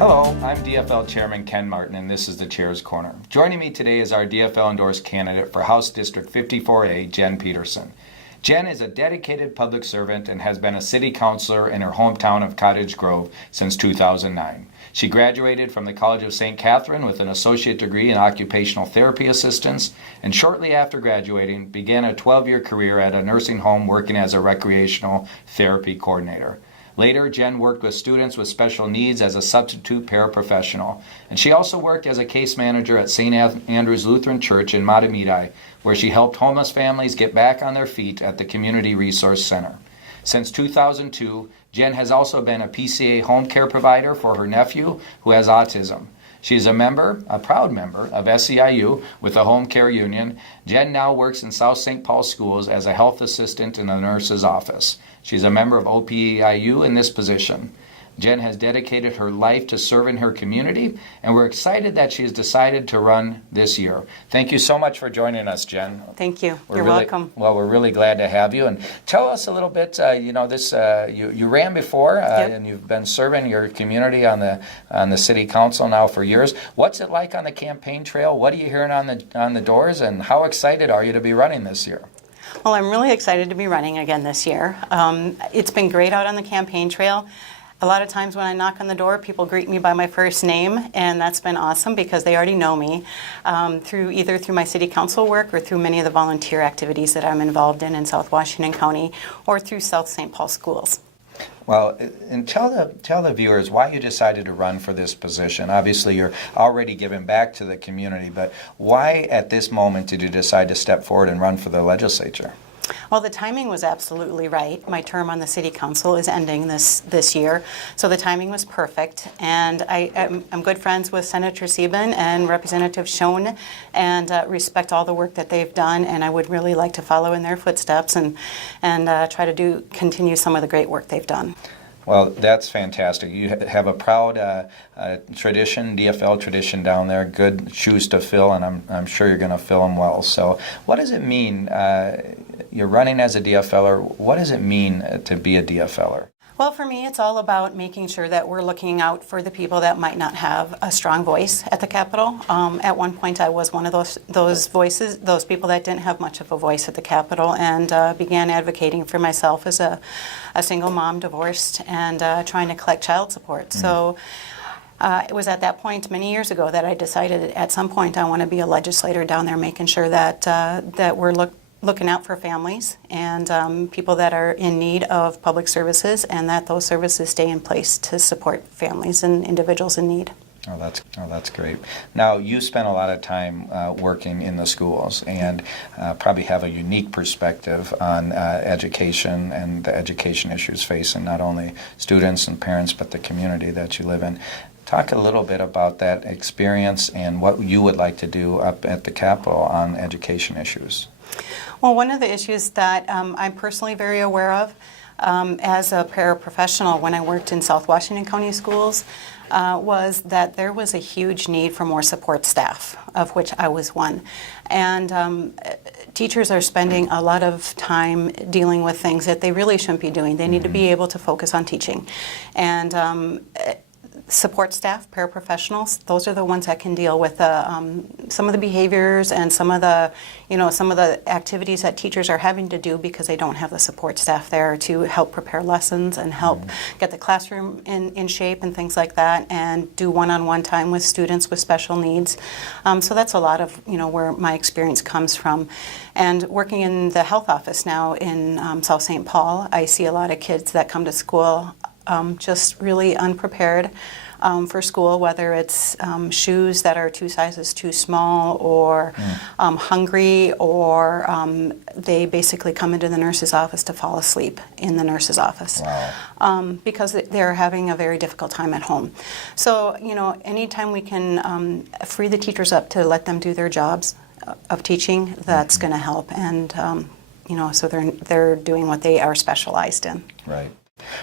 Hello, I'm DFL Chairman Ken Martin, and this is the Chair's Corner. Joining me today is our DFL endorsed candidate for House District 54A, Jen Peterson. Jen is a dedicated public servant and has been a city councilor in her hometown of Cottage Grove since 2009. She graduated from the College of St. Catherine with an associate degree in occupational therapy assistance, and shortly after graduating began a 12-year career at a nursing home working as a recreational therapy coordinator. Later, Jen worked with students with special needs as a substitute paraprofessional, and she also worked as a case manager at St. Andrew's Lutheran Church in Matamidi, where she helped homeless families get back on their feet at the Community Resource Center. Since 2002, Jen has also been a PCA home care provider for her nephew who has autism. She is a proud member of SEIU with the Home Care Union. Jen now works in South St. Paul schools as a health assistant in the nurse's office. She's a member of OPEIU in this position. Jen has dedicated her life to serving her community, and we're excited that she has decided to run this year. Thank you so much for joining us, Jen. Thank you. You're welcome. Well, we're really glad to have you. And tell us a little bit. You ran before, Yep. and you've been serving your community on the city council now for years. What's it like on the campaign trail? What are you hearing on the doors, and how excited are you to be running this year? Well, I'm really excited to be running again this year. It's been great out on the campaign trail. A lot of times when I knock on the door, people greet me by my first name, and that's been awesome because they already know me either through my city council work or through many of the volunteer activities that I'm involved in South Washington County or through South St. Paul schools. Well, and tell the viewers why you decided to run for this position. Obviously, you're already giving back to the community, but why at this moment did you decide to step forward and run for the legislature? Well, the timing was absolutely right. My term on the city council is ending this year, so the timing was perfect. And I'm good friends with Senator Sieben and Representative Schoen, and respect all the work that they've done. And I would really like to follow in their footsteps and try to continue some of the great work they've done. Well, that's fantastic. You have a proud tradition, DFL tradition down there, good shoes to fill, and I'm sure you're going to fill them well. So what does it mean, you're running as a DFLer, what does it mean to be a DFLer? Well, for me, it's all about making sure that we're looking out for the people that might not have a strong voice at the Capitol. At one point, I was one of those voices, those people that didn't have much of a voice at the Capitol, and began advocating for myself as a single mom, divorced, and trying to collect child support. So it was at that point many years ago that I decided at some point I want to be a legislator down there, making sure that we're looking out for families and people that are in need of public services, and that those services stay in place to support families and individuals in need. Oh, that's great. Now, you spent a lot of time working in the schools and probably have a unique perspective on education and the education issues facing not only students and parents, but the community that you live in. Talk a little bit about that experience and what you would like to do up at the Capitol on education issues. Well, one of the issues that I'm personally very aware of as a paraprofessional when I worked in South Washington County schools was that there was a huge need for more support staff, of which I was one. And teachers are spending a lot of time dealing with things that they really shouldn't be doing. They need to be able to focus on teaching. And support staff, paraprofessionals, those are the ones that can deal with some of the behaviors and some of the activities that teachers are having to do because they don't have the support staff there to help prepare lessons and help get the classroom in shape and things like that, and do one-on-one time with students with special needs. So that's a lot of where my experience comes from. And working in the health office now in South St. Paul, I see a lot of kids that come to school just really unprepared for school, whether it's shoes that are 2 sizes too small, or hungry, or they basically come into the nurse's office to fall asleep in the nurse's office. Wow. Because they're having a very difficult time at home. So, anytime we can free the teachers up to let them do their jobs of teaching, that's going to help. And, so they're doing what they are specialized in. Right.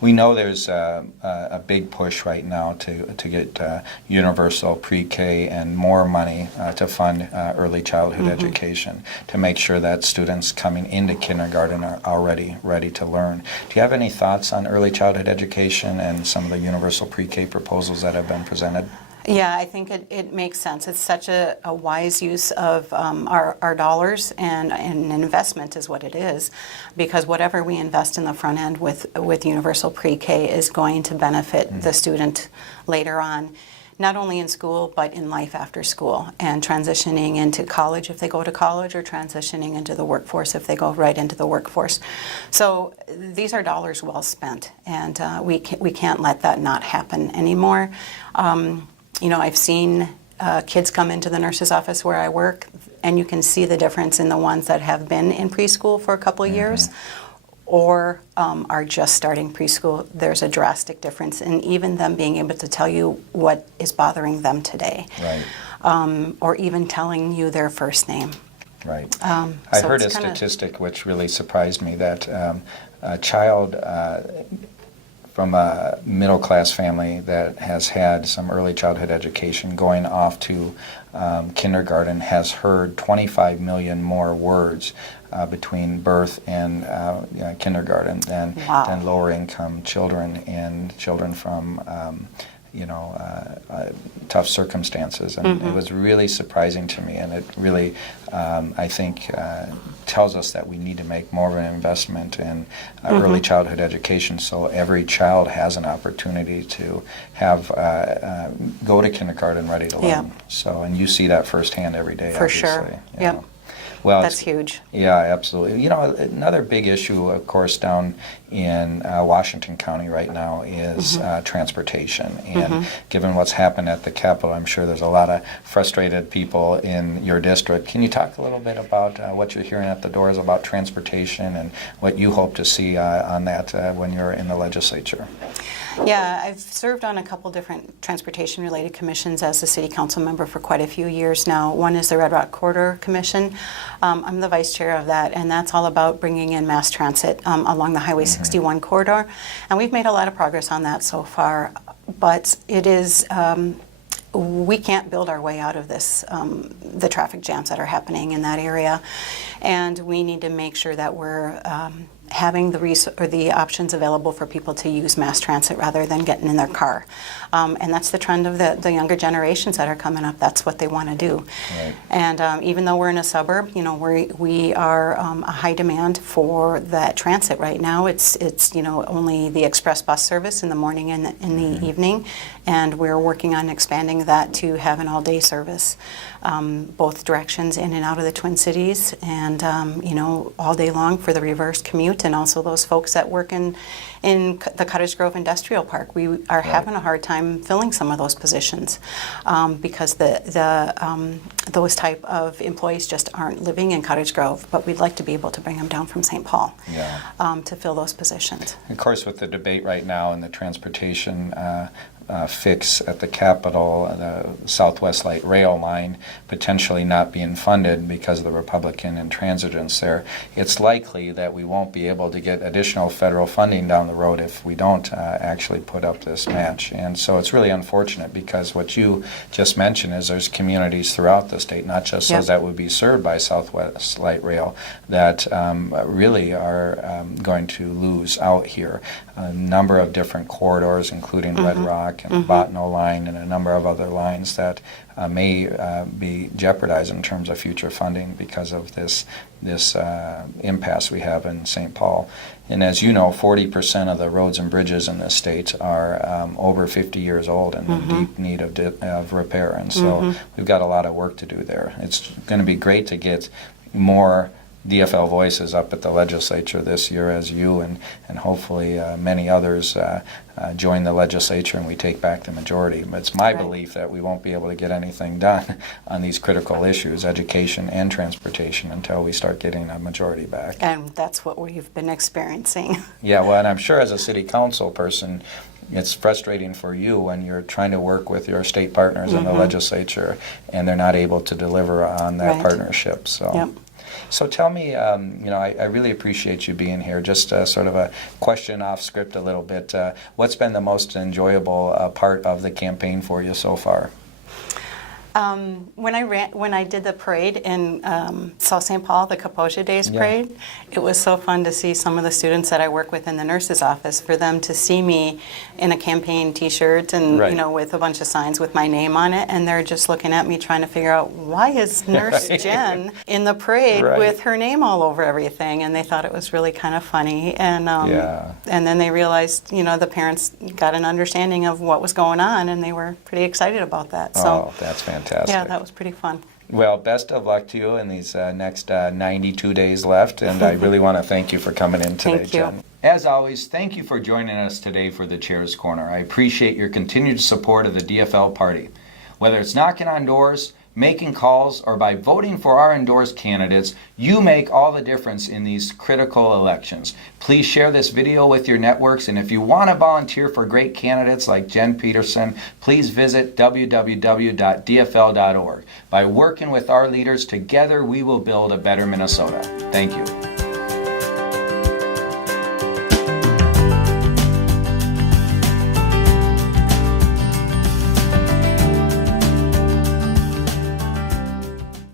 We know there's a big push right now to get universal pre-K and more money to fund early childhood education, to make sure that students coming into kindergarten are already ready to learn. Do you have any thoughts on early childhood education and some of the universal pre-K proposals that have been presented? Yeah, I think it makes sense. It's such a wise use of our dollars, and an investment is what it is, because whatever we invest in the front end with universal pre-K is going to benefit the student later on, not only in school but in life after school, and transitioning into college if they go to college, or transitioning into the workforce if they go right into the workforce. So these are dollars well spent, and we can't let that not happen anymore. You know, I've seen kids come into the nurse's office where I work, and you can see the difference in the ones that have been in preschool for a couple of years or are just starting preschool. There's a drastic difference in even them being able to tell you what is bothering them today, Right. Or even telling you their first name. Right. So I heard a it's kinda- statistic which really surprised me, that a child from a middle-class family that has had some early childhood education going off to kindergarten has heard 25 million more words between birth and kindergarten than lower-income children and children from tough circumstances, and it was really surprising to me, and it really, I think, tells us that we need to make more of an investment in early childhood education, so every child has an opportunity to have go to kindergarten ready to learn. Yeah. So, and you see that firsthand every day. For obviously. sure. Yeah. Yep. Well, That's huge. Yeah, absolutely. You know, another big issue, of course, down in Washington County right now is transportation. And given what's happened at the Capitol, I'm sure there's a lot of frustrated people in your district. Can you talk a little bit about what you're hearing at the doors about transportation and what you hope to see on that when you're in the legislature? Yeah, I've served on a couple different transportation-related commissions as a city council member for quite a few years now. One is the Red Rock Corridor Commission. I'm the vice chair of that, and that's all about bringing in mass transit along the Highway 61 corridor. And we've made a lot of progress on that so far, but it is we can't build our way out of this, the traffic jams that are happening in that area, and we need to make sure that we're having the options available for people to use mass transit rather than getting in their car. And that's the trend of the younger generations that are coming up. That's what they want to do. Right. And even though we're in a suburb, you know, we are a high demand for that transit right now. It's you know, only the express bus service in the morning and in the evening, and we're working on expanding that to have an all-day service, both directions in and out of the Twin Cities, and you know, all day long for the reverse commute, and also those folks that work in the Cottage Grove Industrial Park. We are having a hard time filling some of those positions because those type of employees just aren't living in Cottage Grove, but we'd like to be able to bring them down from St. Paul to fill those positions. Of course, with the debate right now and the transportation fix at the Capitol, the Southwest Light Rail line potentially not being funded because of the Republican intransigence there, it's likely that we won't be able to get additional federal funding down the road if we don't actually put up this match. And so it's really unfortunate, because what you just mentioned is there's communities throughout the state, not just those that would be served by Southwest Light Rail, that really are going to lose out here. A number of different corridors, including Red Rock and the Bottineau line and a number of other lines that may be jeopardized in terms of future funding because of this impasse we have in St. Paul. And as you know, 40% of the roads and bridges in this state are over 50 years old and in deep need of repair. And so we've got a lot of work to do there. It's going to be great to get more DFL voices up at the legislature this year, as you and hopefully many others join the legislature and we take back the majority. But it's my belief that we won't be able to get anything done on these critical issues, education and transportation, until we start getting a majority back. And that's what we've been experiencing. Yeah, well, and I'm sure as a city council person, it's frustrating for you when you're trying to work with your state partners in the legislature and they're not able to deliver on that partnership. So. Yep. So tell me, I really appreciate you being here. Just sort of a question off script a little bit. What's been the most enjoyable part of the campaign for you so far? When I did the parade in South St. Paul, the Kaposia Days parade, it was so fun to see some of the students that I work with in the nurse's office, for them to see me in a campaign T-shirt and with a bunch of signs with my name on it, and they're just looking at me trying to figure out, why is Nurse Jen in the parade with her name all over everything? And they thought it was really kind of funny, and then they realized, the parents got an understanding of what was going on, and they were pretty excited about that. So that's fantastic. Yeah, that was pretty fun. Well, best of luck to you in these next 92 days left, and I really want to thank you for coming in today, Jen. As always, thank you for joining us today for the Chair's Corner. I appreciate your continued support of the DFL party. Whether it's knocking on doors, making calls, or by voting for our endorsed candidates, you make all the difference in these critical elections. Please share this video with your networks, and if you want to volunteer for great candidates like Jen Peterson, please visit www.dfl.org. By working with our leaders, together we will build a better Minnesota. Thank you.